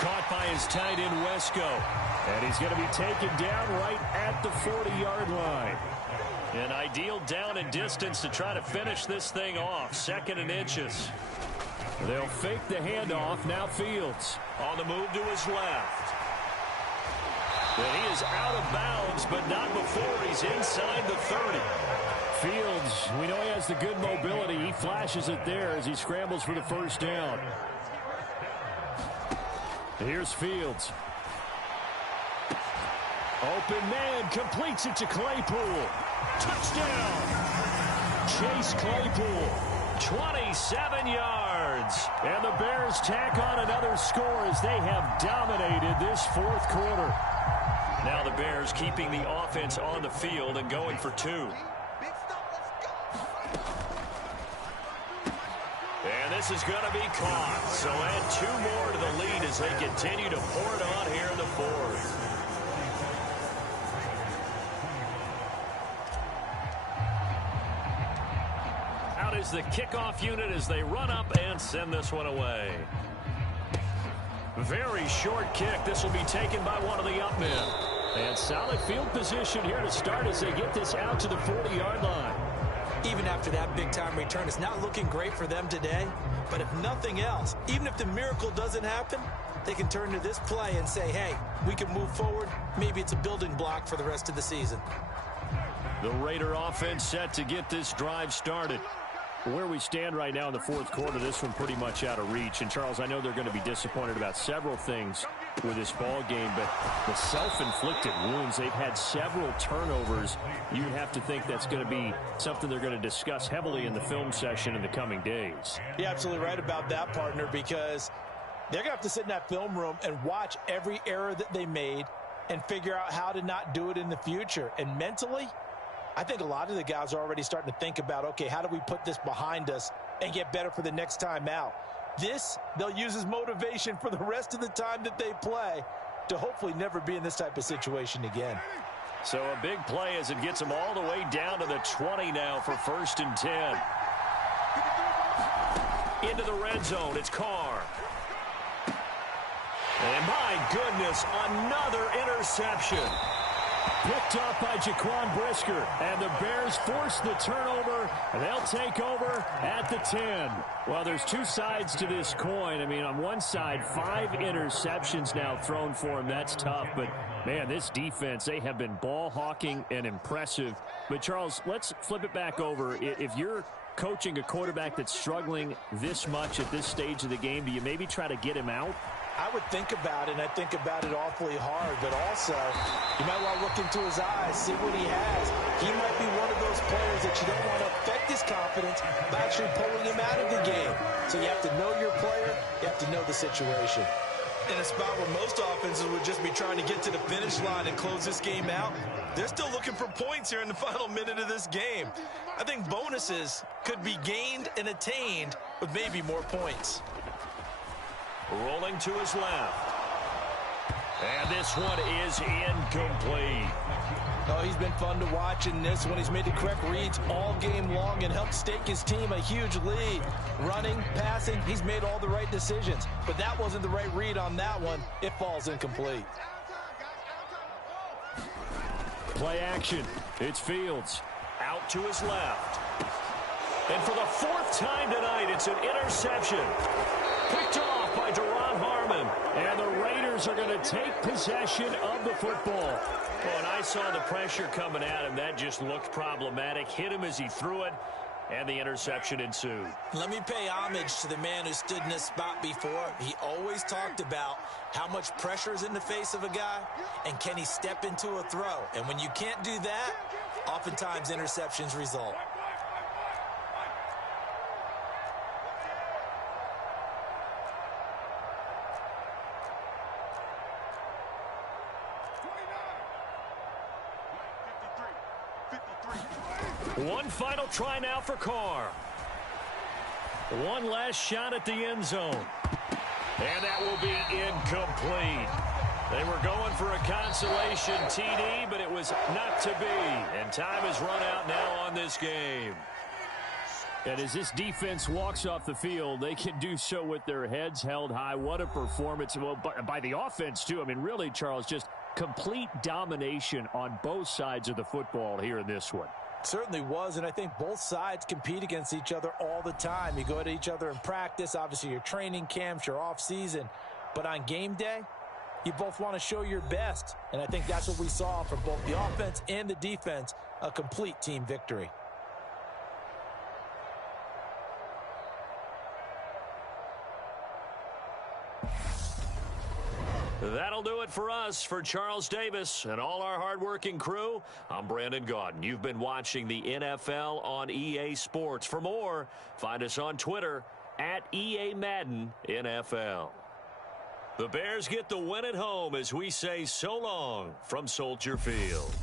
Caught by his tight end, Wesco. And he's going to be taken down right at the 40-yard line. An ideal down and distance to try to finish this thing off. 2nd and inches. They'll fake the handoff. Now Fields on the move to his left. And he is out of bounds, but not before he's inside the 30. Fields, we know he has the good mobility. He flashes it there as he scrambles for the first down. Here's Fields. Open man, completes it to Claypool. Touchdown! Chase Claypool, 27 yards. And the Bears tack on another score as they have dominated this 4th quarter. Now the Bears keeping the offense on the field and going for 2. And this is going to be caught. So add 2 more to the lead as they continue to pour it on here in the 4th. Out is the kickoff unit as they run up and send this one away. Very short kick. This will be taken by one of the up men. And solid field position here to start as they get this out to the 40-yard line. Even after that big-time return, it's not looking great for them today. But if nothing else, even if the miracle doesn't happen, they can turn to this play and say, hey, we can move forward. Maybe it's a building block for the rest of the season. The Raider offense set to get this drive started. Where we stand right now in the 4th quarter, this one pretty much out of reach. And, Charles, I know they're going to be disappointed about several things with this ball game, but the self-inflicted wounds, they've had several turnovers. You'd have to think that's going to be something they're going to discuss heavily in the film session in the coming days. You're absolutely right about that, partner, because they're going to have to sit in that film room and watch every error that they made and figure out how to not do it in the future. And mentally, I think a lot of the guys are already starting to think about, okay, how do we put this behind us and get better for the next time out? This, they'll use as motivation for the rest of the time that they play to hopefully never be in this type of situation again. So a big play as it gets them all the way down to the 20 now for 1st and 10. Into the red zone, it's Carr. And my goodness, another interception. Picked off by Jaquan Brisker, and the Bears force the turnover, and they'll take over at the 10. Well, there's 2 sides to this coin. I mean, on one side, 5 interceptions now thrown for him. That's tough, but, man, this defense, they have been ball hawking and impressive. But, Charles, let's flip it back over. If you're coaching a quarterback that's struggling this much at this stage of the game, do you maybe try to get him out? I would think about it, and I think about it awfully hard, but also you might want to look into his eyes, see what he has. He might be one of those players that you don't want to affect his confidence by actually pulling him out of the game. So you have to know your player, you have to know the situation. In a spot where most offenses would just be trying to get to the finish line and close this game out, they're still looking for points here in the final minute of this game. I think bonuses could be gained and attained with maybe more points. Rolling to his left. And this one is incomplete. Oh, he's been fun to watch in this one. He's made the correct reads all game long and helped stake his team a huge lead. Running, passing, he's made all the right decisions. But that wasn't the right read on that one. It falls incomplete. Play action. It's Fields. Out to his left. And for the 4th time tonight, it's an interception. Picked off by Duron Harmon. And the Raiders are going to take possession of the football. Oh, and I saw the pressure coming at him. That just looked problematic. Hit him as he threw it, and the interception ensued. Let me pay homage to the man who stood in this spot before. He always talked about how much pressure is in the face of a guy, and can he step into a throw. And when you can't do that, oftentimes interceptions result. One final try now for Carr. One last shot at the end zone. And that will be incomplete. They were going for a consolation TD, but it was not to be. And time has run out now on this game. And as this defense walks off the field, they can do so with their heads held high. What a performance. Well, by the offense, too. I mean, really, Charles, just complete domination on both sides of the football here in this one. Certainly was, and I think both sides compete against each other all the time. You go at each other in practice, obviously your training camps, your off-season. But on game day, you both want to show your best. And I think that's what we saw from both the offense and the defense, a complete team victory. That'll do it for us. For Charles Davis and all our hardworking crew, I'm Brandon Gaudin. You've been watching the NFL on EA Sports. For more, find us on Twitter at EA Madden NFL. The Bears get the win at home as we say so long from Soldier Field.